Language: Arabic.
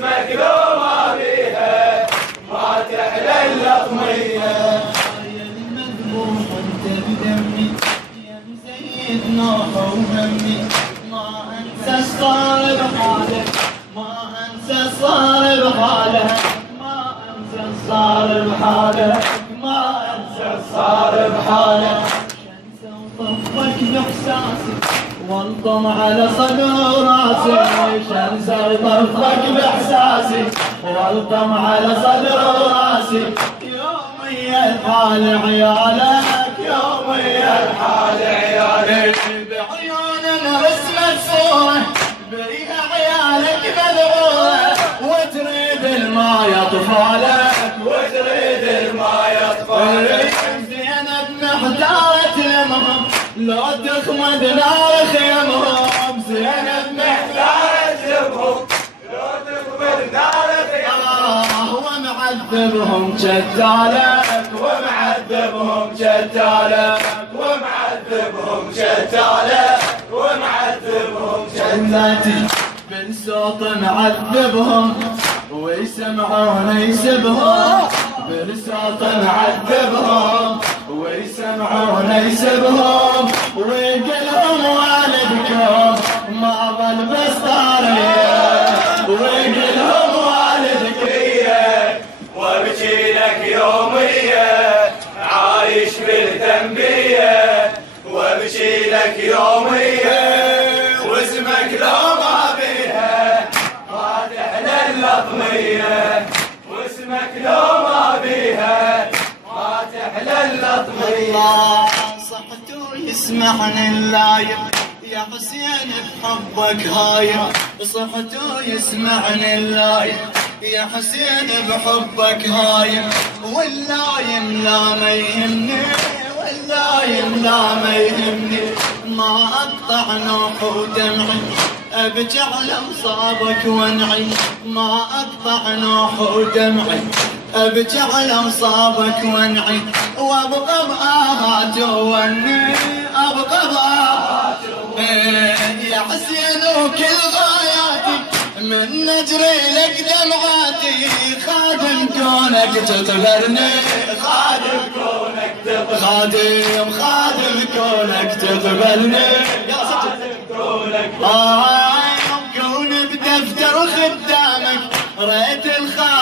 واسمك لو ما بيها ما تحلى اللطمية. يا المذبوح انت بدمي يا مزيد نوح وهمي، ما انسى الصار بحاله ما انسى الصار بحاله ما انسى الصار بحاله ما انسى الصار بحاله. شمسة وطفك باحساسي وانطم على صدر راسي، شمسة وطفك باحساسي وانطم على صدر راسي. يومي الحال عيالك يومي الحال عيالك، بعيوننا رسمت صورة بيها عيالك مذعورة، وتريد الماي اطفالك وتريد الماي اطفالك. زينب محتارة لمهم لو تخمد نار خيمهم، زينب محتارة لمهم لو تقبل نار خيامهم. ومعذبهم جدالك ومعذبهم جدالك ومعذبهم جدالك ومعذبهم جدالك. جناتي بالصوت معذبهم ويسمعون يسبهم، بالصوت معذبهم ويسمعون يسبهم، ويقلهم والدكم ما ظل بس طاريه، ويقلهم والدكم وابكي لك يومية عايش بالذنبية، وابكي لك يومية واسمك لو ما بيها ما تحلى اللطمية، واسمك لو ما بيها ما تحلى اللطمية. الله صحته يسمعني اللايم يا حسين بحبك هايم، صحته يسمعني اللايم يا حسين بحبك هايم، واللايم لا ما يهمني واللايم لا ما يهمني، ما اقطع نوح ودمعي ابكي على مصابك وانعي، ما اقطع نوح ودمعي ابكي على مصابك وانعي، وابقى بآهات واني ابقى بآهات يا حسين وكل غاياتي من نجري لك دمعاتي، خادم كونك تقبلني خادم كونك تقبل خادم كونك تقبلني خادم كونك كون بدفتر خدامك ريت الخادم